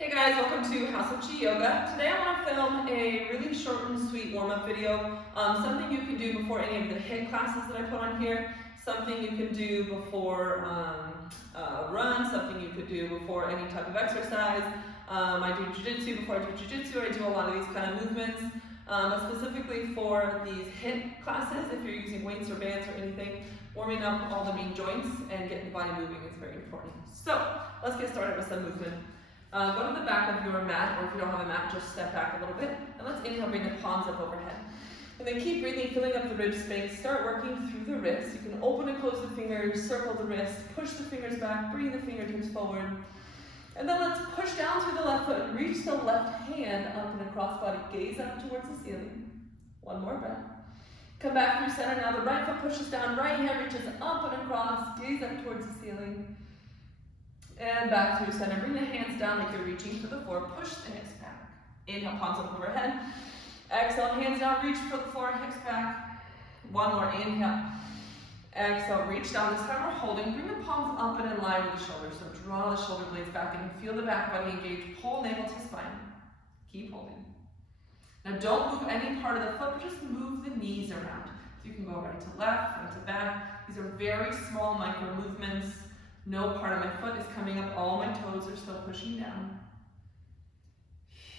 Hey guys, welcome to House of Chi Yoga. Today I want to film a really short and sweet warm-up video. Something you can do before any of the HIIT classes that I put on here. Something you can do before a run. Something you could do before any type of exercise. I do jiu-jitsu. Before I do jiu-jitsu, I do a lot of these kind of movements. But specifically for these HIIT classes, if you're using weights or bands or anything, warming up all the main joints and getting the body moving is very important. So let's get started with some movement. Go to the back of your mat, or if you don't have a mat, just step back a little bit. And let's inhale, bring the palms up overhead. And then keep breathing, filling up the rib space. Start working through the wrists. You can open and close the fingers, circle the wrists, push the fingers back, bring the fingertips forward. And then let's push down through the left foot and reach the left hand up in a crossbody. Gaze up towards the ceiling. One more breath. Come back through center. Now the right foot pushes down, right hand reaches up and across. Gaze up towards the ceiling. And back through center. Bring the hands down like you're reaching for the floor. Push the hips back. Inhale, palms up overhead. Exhale, hands down, reach for the floor, hips back. One more, inhale. Exhale, reach down. This time we're holding. Bring the palms up and in line with the shoulders. So draw the shoulder blades back and feel the back body engage. Pull navel to spine. Keep holding. Now don't move any part of the foot, but just move the knees around. So you can go right to left, front to back. These are very small micro movements. No part of my foot is coming up. All my toes are still pushing down.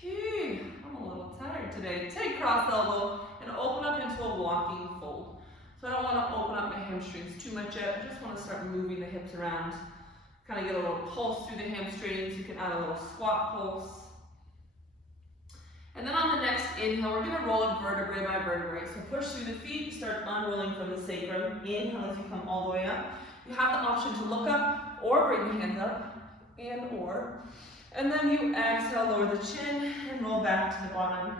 Phew, I'm a little tired today. Take cross elbow and open up into a walking fold. So I don't want to open up my hamstrings too much yet. I just want to start moving the hips around. Kind of get a little pulse through the hamstrings. You can add a little squat pulse. And then on the next inhale, we're going to roll it vertebrae by vertebrae. So push through the feet, start unrolling from the sacrum. Inhale as you come all the way up. You have the option to look up or bring the hands up, and then you exhale, lower the chin, and roll back to the bottom.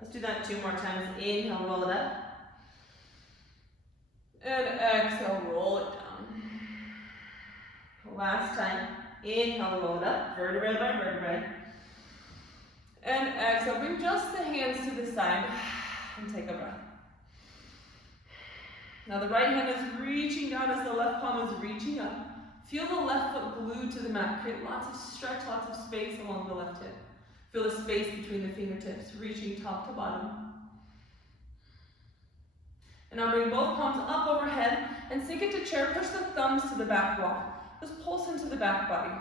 Let's do that 2 more times. Inhale, roll it up. And exhale, roll it down. Last time. Inhale, roll it up, vertebrae by vertebrae. And exhale, bring just the hands to the side, and take a breath. Now the right hand is reaching down as the left palm is reaching up. Feel the left foot glued to the mat. Create lots of stretch, lots of space along the left hip. Feel the space between the fingertips, reaching top to bottom. And now bring both palms up overhead and sink into chair. Push the thumbs to the back wall. Just pulse into the back body.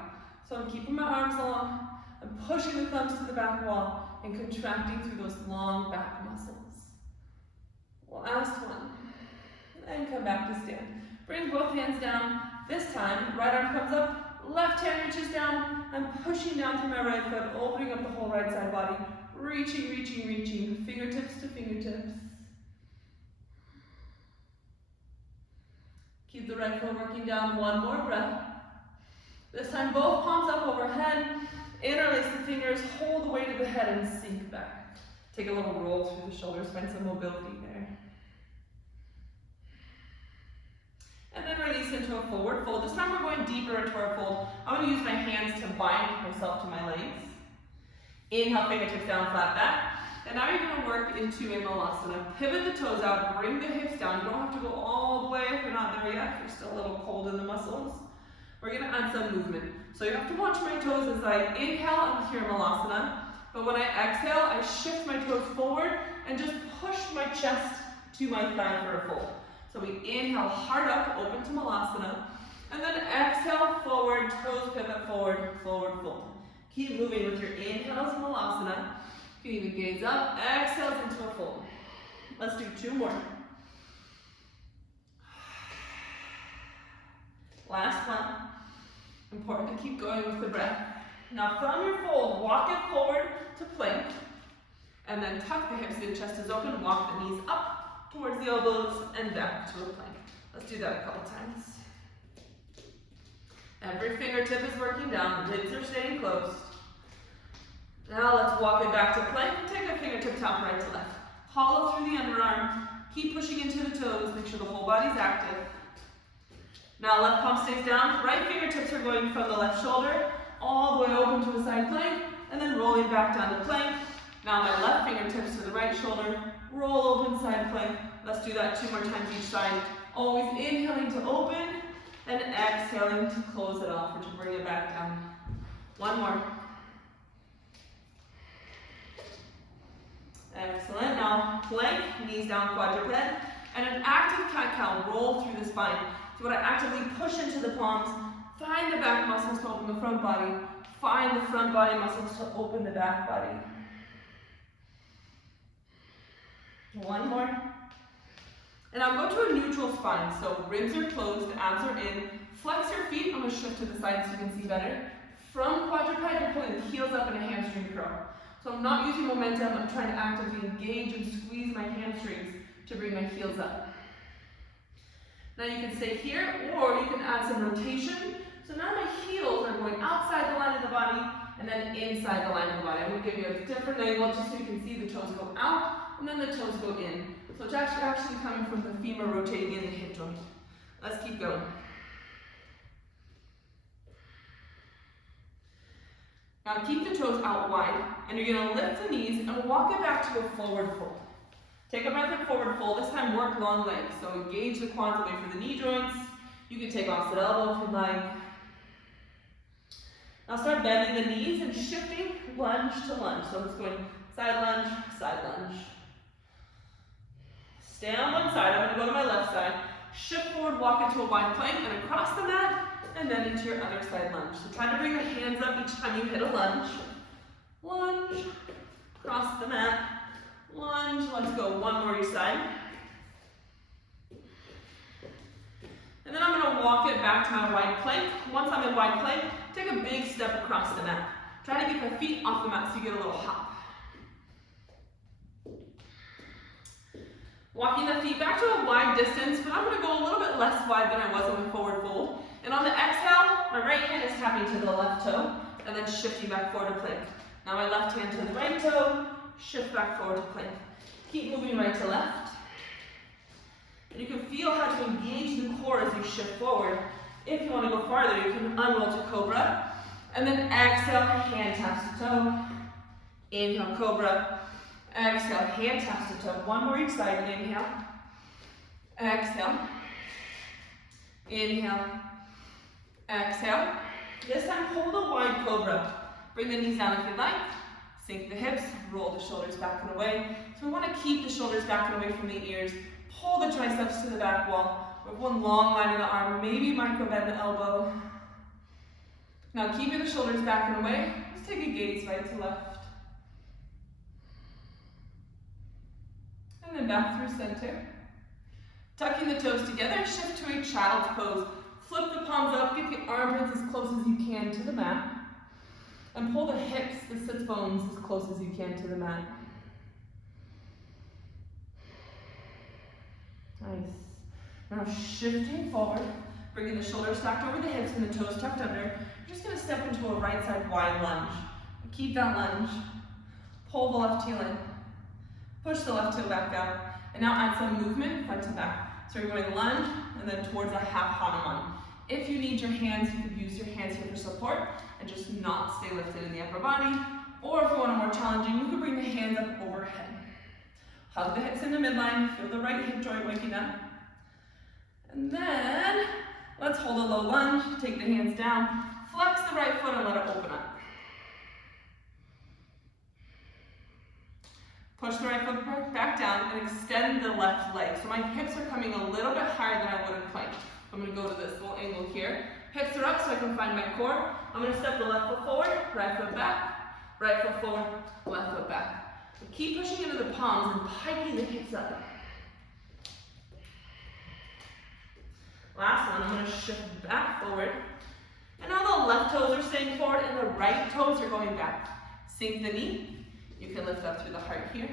So I'm keeping my arms long. I'm pushing the thumbs to the back wall and contracting through those long back muscles. Last one. And come back to stand. Bring both hands down. This time, right arm comes up, left hand reaches down. I'm pushing down through my right foot, opening up the whole right side body. Reaching, reaching, reaching, fingertips to fingertips. Keep the right foot working down. One more breath. This time, both palms up overhead. Interlace the fingers, hold the weight of the head and sink back. Take a little roll through the shoulders, find some mobility there. And then release into a forward fold. This time we're going deeper into our fold. I'm going to use my hands to bind myself to my legs. Inhale, fingertips down, flat back. And now you're going to work into a malasana. Pivot the toes out, bring the hips down. You don't have to go all the way if you're not there yet, if you're still a little cold in the muscles. We're going to add some movement. So you have to watch my toes as I inhale, I'm here in malasana. But when I exhale, I shift my toes forward and just push my chest to my thigh for a fold. So we inhale, heart up, open to malasana, and then exhale, forward, toes pivot forward, forward fold. Keep moving with your inhales, malasana. You can even gaze up, exhales into a fold. Let's do 2 more. Last one. Important to keep going with the breath. Now from your fold, walk it forward to plank, and then tuck the hips so the chest is open, walk the knees up towards the elbows and back to a plank. Let's do that a couple times. Every fingertip is working down, lids are staying closed. Now let's walk it back to plank. Take a fingertip top right to left. Hollow through the underarm. Keep pushing into the toes. Make sure the whole body's active. Now left palm stays down. Right fingertips are going from the left shoulder all the way open to a side plank and then rolling back down to plank. Now my left fingertips to the right shoulder. Roll open side plank. Let's do that 2 more times each side. Always inhaling to open and exhaling to close it off or to bring it back down. One more. Excellent. Now plank, knees down, quadruped, and an active cat-cow. Roll through the spine. So you want to actively push into the palms. Find the back muscles to open the front body. Find the front body muscles to open the back body. One more. And I'll go to a neutral spine. So ribs are closed, abs are in. Flex your feet. I'm going to shift to the side so you can see better. From quadruped, you're pulling the heels up in a hamstring curl. So I'm not using momentum. I'm trying to actively engage and squeeze my hamstrings to bring my heels up. Now you can stay here, or you can add some rotation. So now my heels are going outside the line of the body and then inside the line of the body. I'm going to give you a different angle just so you can see the toes go out and then the toes go in. So it's actually coming from the femur rotating in the hip joint. Let's keep going. Now keep the toes out wide, and you're going to lift the knees and walk it back to a forward fold. Take a breath in forward fold. This time work long legs. So engage the quads away from the knee joints. You can take opposite elbow if you'd like. Now start bending the knees and shifting lunge to lunge. So it's going side lunge, side lunge. Stay on one side. I'm going to go to my left side. Shift forward, walk into a wide plank and across the mat, and then into your other side lunge. So try to bring the hands up each time you hit a lunge. Lunge, cross the mat, lunge. Let's go one more each side. And then I'm going to walk it back to my wide plank. Once I'm in wide plank, take a big step across the mat. Try to get the feet off the mat so you get a little hop. Walking the feet back to a wide distance, but I'm going to go a little bit less wide than I was in the forward fold. And on the exhale, my right hand is tapping to the left toe, and then shifting back forward to plank. Now my left hand to the right toe, shift back forward to plank. Keep moving right to left. And you can feel how to engage the core as you shift forward. If you want to go farther, you can unroll to cobra. And then exhale, hand taps to toe. Inhale, cobra. Exhale, hand taps to toe. One more each side. Inhale. Exhale. Inhale. Exhale. This time, hold a wide cobra. Bring the knees down if you'd like. Sink the hips. Roll the shoulders back and away. So we want to keep the shoulders back and away from the ears. Pull the triceps to the back wall. With one long line in the arm. Maybe micro bend the elbow. Now keeping the shoulders back and away. Just take a gaze right to left. And then back through center. Tucking the toes together, shift to a child's pose. Flip the palms up, get the armpits as close as you can to the mat. And pull the hips, the sits bones, as close as you can to the mat. Nice. Now shifting forward, bringing the shoulders stacked over the hips and the toes tucked under. You're just going to step into a right side wide lunge. Keep that lunge. Pull the left heel in. Push the left toe back down. And now add some movement front to back. So you're going lunge and then towards a half Hanuman. If you need your hands, you can use your hands here for support and just not stay lifted in the upper body. Or if you want a more challenging, you can bring the hands up overhead. Hug the hips into midline, feel the right hip joint waking up. And then, let's hold a low lunge, take the hands down, flex the right foot and let it open up. Push the right foot back down and extend the left leg. So my hips are coming a little bit higher than I would in plank. I'm going to go to this little angle here. Hips are up so I can find my core. I'm going to step the left foot forward, right foot back, right foot forward, left foot back. So keep pushing into the palms and piking the hips up. Last one, I'm going to shift back forward. And now the left toes are staying forward and the right toes are going back. Sink the knee. You can lift up through the heart here.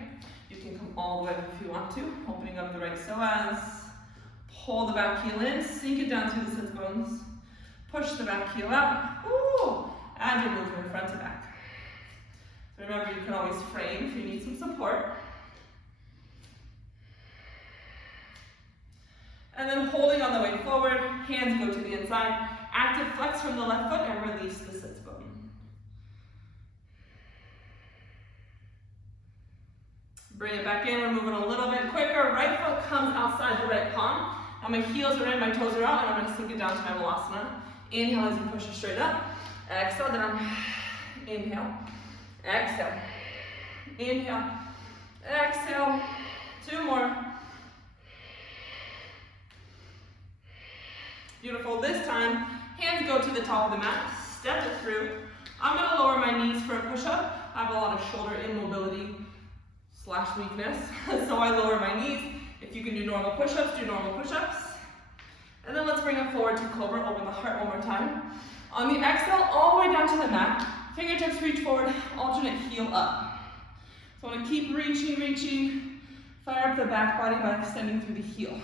You can come all the way up if you want to, opening up the right psoas. Pull the back heel in, sink it down through the sits bones. Push the back heel out. Ooh. Add your movement front to back. So remember, you can always frame if you need some support. And then holding on the way forward, hands go to the inside. Active flex from the left foot and release the sits bone. Bring it back in, we're moving a little bit quicker. Right foot comes outside the right palm. Now my heels are in, my toes are out, and I'm going to sink it down to my Malasana. Inhale as you push it straight up. Exhale down. Inhale. Exhale. Inhale. Exhale. 2 more. Beautiful. This time, hands go to the top of the mat. Step it through. I'm going to lower my knees for a push-up. I have a lot of shoulder immobility / weakness, so I lower my knees. If you can do normal push-ups, do normal push-ups. And then let's bring it forward to cobra. Open the heart one more time. On the exhale, all the way down to the mat. Fingertips reach forward, alternate heel up. So I want to keep reaching. Fire up the back body by extending through the heel.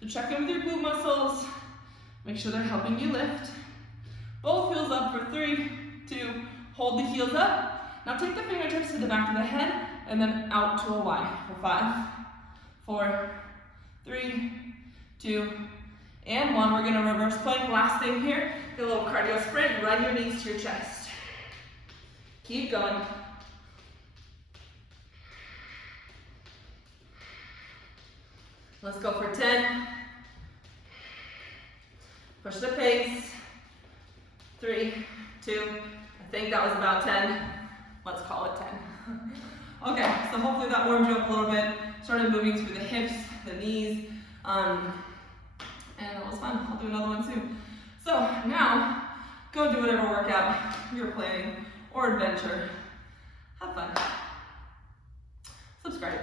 So check in with your glute muscles. Make sure they're helping you lift. Both heels up for 3, 2, hold the heels up. Now take the fingertips to the back of the head and then out to a Y for 5, 4, 3, 2, and 1. We're gonna reverse plank. Last thing here, get a little cardio sprint. Run your knees to your chest. Keep going. Let's go for 10. Push the pace. 3, 2, I think that was about 10. Let's call it 10. Okay, so hopefully that warmed you up a little bit. Started moving through the hips, the knees, and that was fun. I'll do another one soon. So now, go do whatever workout you're planning or adventure. Have fun. Subscribe.